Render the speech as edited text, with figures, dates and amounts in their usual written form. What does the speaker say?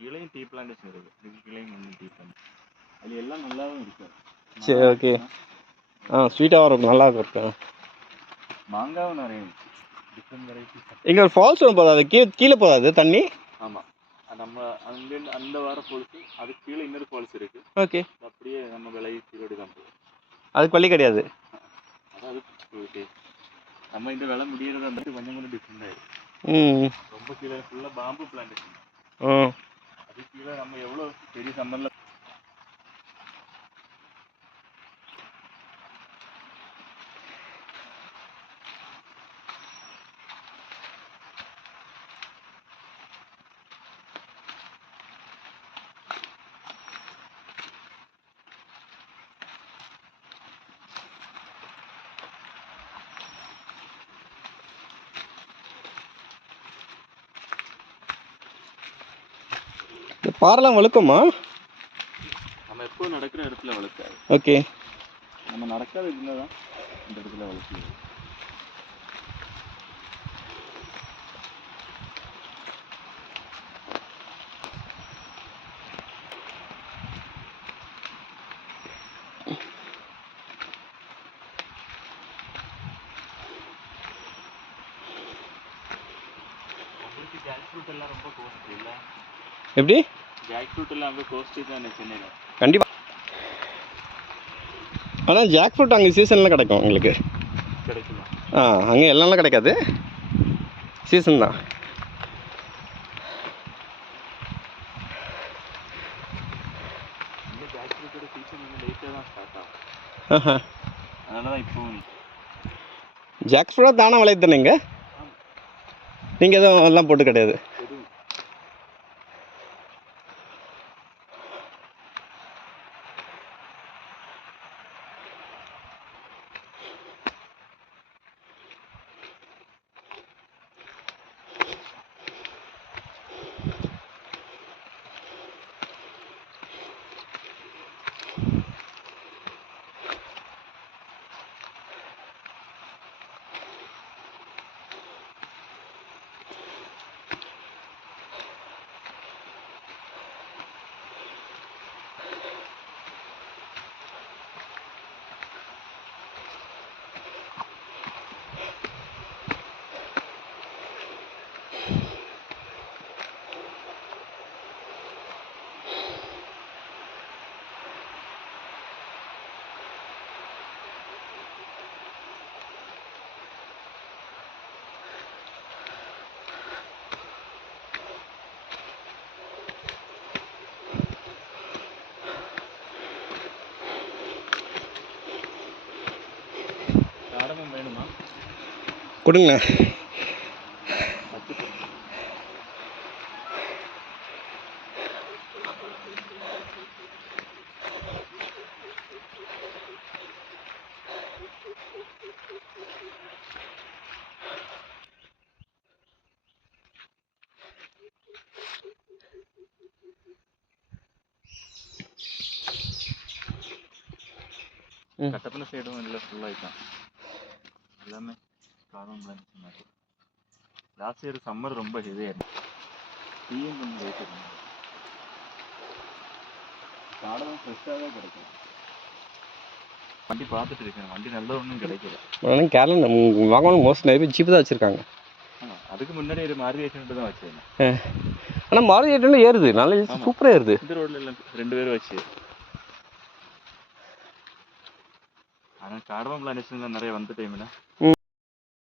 கீழேயும் tea plantation இருக்குது. இதுக்கு கீழேயும் வந்து டீ பிளான்ட். அது எல்லாம் நல்லாவும் இருக்கும். சரி ஓகே. ஸ்வீட்டாகவும் இருக்கும், நல்லா இருக்கும். மாங்காவும் நிறைய டிஃப்ரெண்ட் வெரைட்டிஸ். இங்கே ஒரு ஃபால்ஸ் ஒன்று போதாது, கீழே போதாது தண்ணி. ஆமாம், நம்ம அங்கேருந்து அந்த வார ஃபால்ஸு, அதுக்கு கீழே இன்னொரு ஃபால்ஸ் இருக்குது. ஓகே, அப்படியே நம்ம விலையை கீழே தான் போகும். அதுக்கு வழி கிடையாது. அதாவது ஓகே, நம்ம இந்த விலை முடியறது வந்துட்டு கொஞ்சம் கூட டிஃப்ரெண்ட் ஆயிடும். ரொம்ப கீழே ஃபுல்லாக பாம்பு பிளான்டேஷன். அது கீழே நம்ம எவ்வளோ பெரிய சம்மரில் பாறைலாம் வழுக்குமா? நம்ம எப்போ நடக்கிற இடத்துல வழுக்காது. ஓகே, நம்ம நடக்காத இருந்தால் தான் இந்த இடத்துல வழுக்குது. ஜாக் ஃப்ரூட் எல்லாம் ரொம்ப கோஸ்ட்லி இல்லை? எப்படி? ஜாக் ஃப்ரூட் எல்லாம் அங்கே கோஸ்ட்லி தானே சென்னையில்? கண்டிப்பாக. ஆனால் ஜாக் ஃப்ரூட் அங்கே சீசனில் கிடைக்கும் உங்களுக்கு. கிடைக்குமா? அங்கே எல்லாம் கிடைக்காது, சீசன் தான். இந்த ஜாக் ஃப்ரூட்டோட சீசன் வந்து லேட்டாக தான் ஸ்டார்ட் ஆகும். அதனால தான் இப்போ ஜாக் ஃப்ரூட்டாக தானே விளையுது தானேங்க? நீங்கள் எதுவும் எல்லாம் போட்டு கிடையாது. காடமும் வேணுமா? கொடுங்க. கட்டப்பன சைடும் இல்லை, ஃபுல்லாகிட்டான் எல்லாமே காரம் பிளான்ட். லாஸ்ட் இயர் சம்மர் ரொம்ப ஹெவியாக இருந்துச்சு. டீயும் கொஞ்சம் லேட் இருந்தது. காடமும் ஃப்ரெஷ்ஷாக தான் கிடைக்கும். வண்டி பார்த்துட்டு இருக்கேன், வண்டி நல்ல ஒன்றும் கிடைக்கல. ஆனால் கேரளா வாங்கணும் மோஸ்ட் நிறைய பேர் ஜீப்பு தான் வச்சுருக்காங்க. அதுக்கு முன்னாடி ஒரு மாருதி 800 தான் வச்சிருந்தேன். ஆனால் மாருதி 800 ஏறுது, நல்லா சூப்பராக ஏறுது. இந்த ரோட்ல எல்லாம் 2 பேரும் வச்சு. ஆனால் காடமம் பிளான்டேஷன் நிறைய வந்த டைமில்